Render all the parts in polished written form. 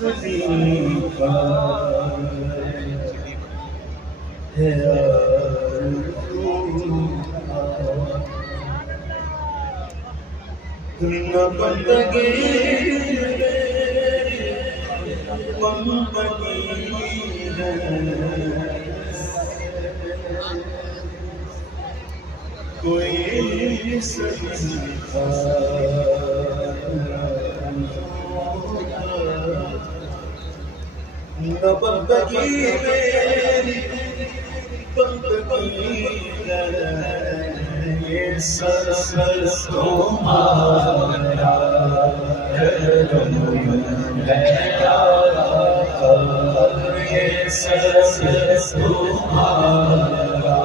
خلیفہ ہے نہ بندگی بندگی ہے کوئی سلیقہ نہ بندگی میری بندگی ہے یہ سر تمہارا کرم ہے یہ سر تمہارا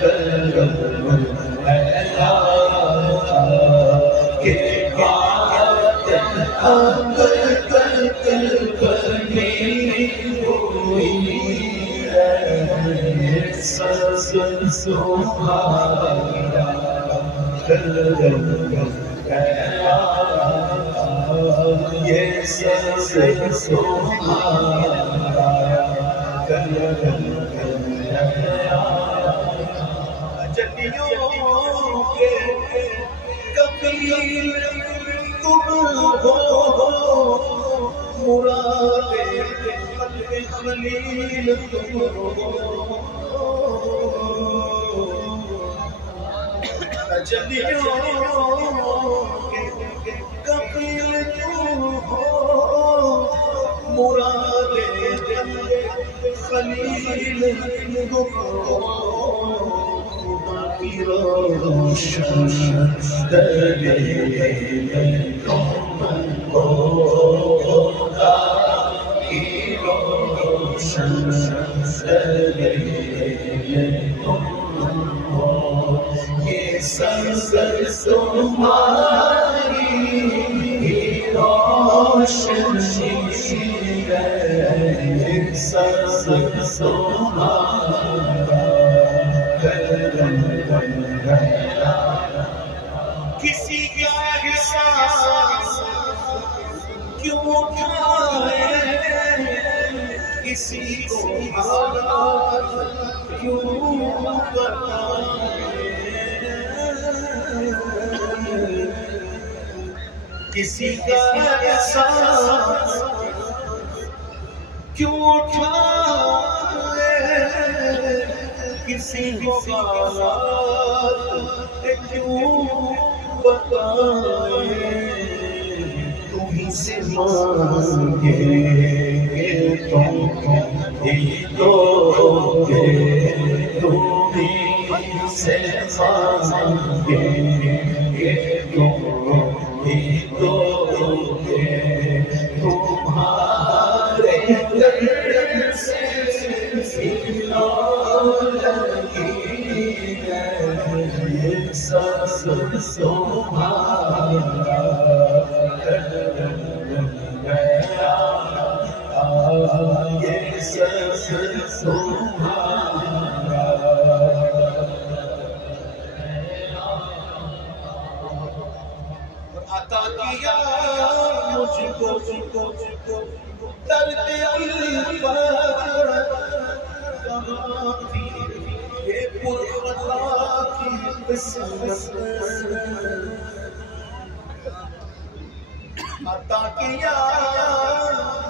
کرم ہے کہ بات اگر کرنی ہوئی ہے یہ سر تمہارا کرم ہے یہ سر تمہارا کرم ہے جلیوں کے کفیل تم ہو مراد قلب خلیل تم ہو جلیوں کے کفیل تم ہو مراد قلب خلیل تم ہو روشن دلیل خدا کی روشن دلیل یہ سر تمہاری روشنی ہے یہ سر تمہارا کسی کا احساس کیوں اٹھائے کسی کو حالات کیوں بتائے کسی کا احساس کیوں اٹھائے کسی کو حالات کیوں بتائے تمہیں سے مانگے تم ہی دو گے تمہیں سے مانگے تم ہی دو گے تمہارے در سے سر تمہارا کرم ہے یہ سر تمہارا عطا کیا مجھ کو درد الفت کہاں تھی یہ پرخطا کی قسمت عطا کیا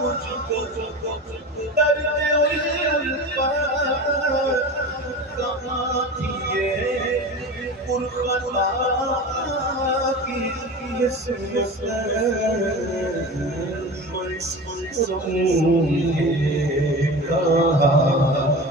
مجھ کو درد الفت کہاں تھی یہ پرخطا کی قسمت کہا تھا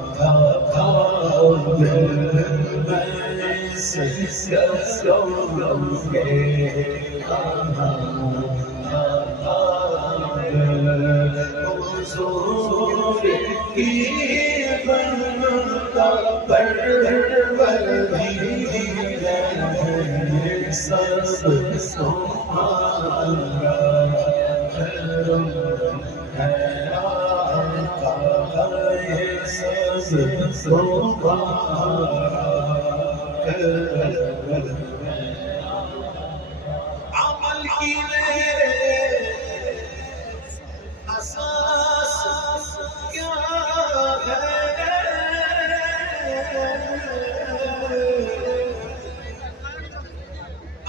عمل کی اساس کیا ہے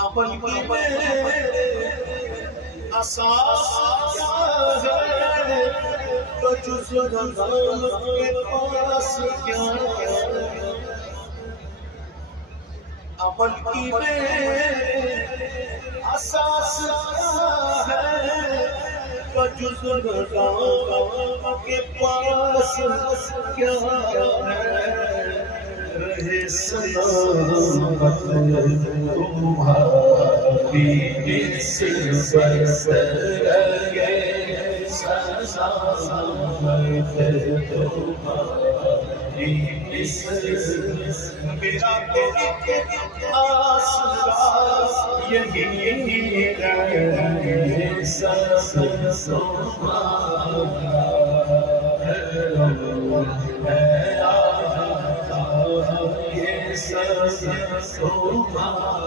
عمل کی میرے اساس کیا ہے بجز نظام کے پاس کیا ہے عمل کی میرے اساس کیا ہے بجز نظام کے پاس کیا ہے رہے سلامت تمہاری نسبت رہے سلامت تمہاری نسبت میرا تو ایک آسرا یہی رہے سب تمہارا ہے یہ سب تمہارا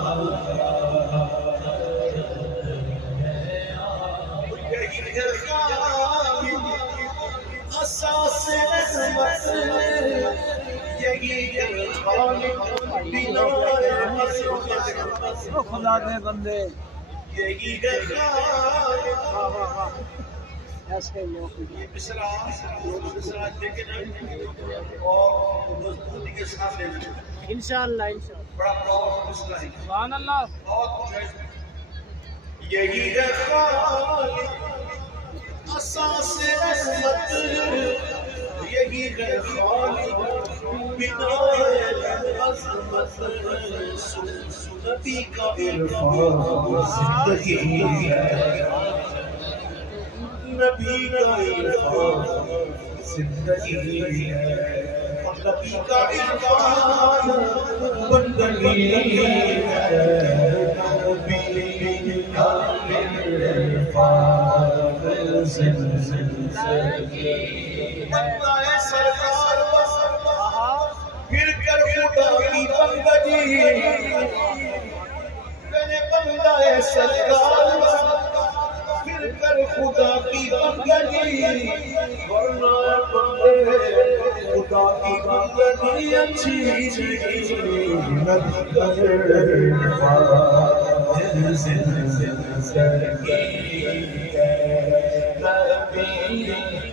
اساس رحمت یہی خالق بنا خدا کے بندے یہی ہے خالق ایسے لوگ یہ مصرع دیکھیں اور مضبوطی کے ساتھ لینا انشاءاللہ بڑا پراؤڈ مصرع ہے سبحان اللہ بہت کچھ ہے یہی ہے خالق اساس رحمت یہی ہے خالق بنا عظمت نبی کا عرفان زندگی ہے نبی کا عرفان زندگی ہے اور نبی کا عرفان بندگی ہے نبی کا عرفان زندگی بندہ ہے سرکار پھر کر خدا کی بندگی میں بندہ ہے سرکار پھر کر خدا کی بندگی ورنہ بندے خدا کی بندگی اچھی نبی کا عرفان زندگی ہے نبی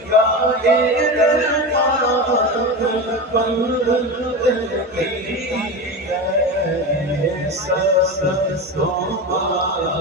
کا عرفان بندگی ہے سب تمہارا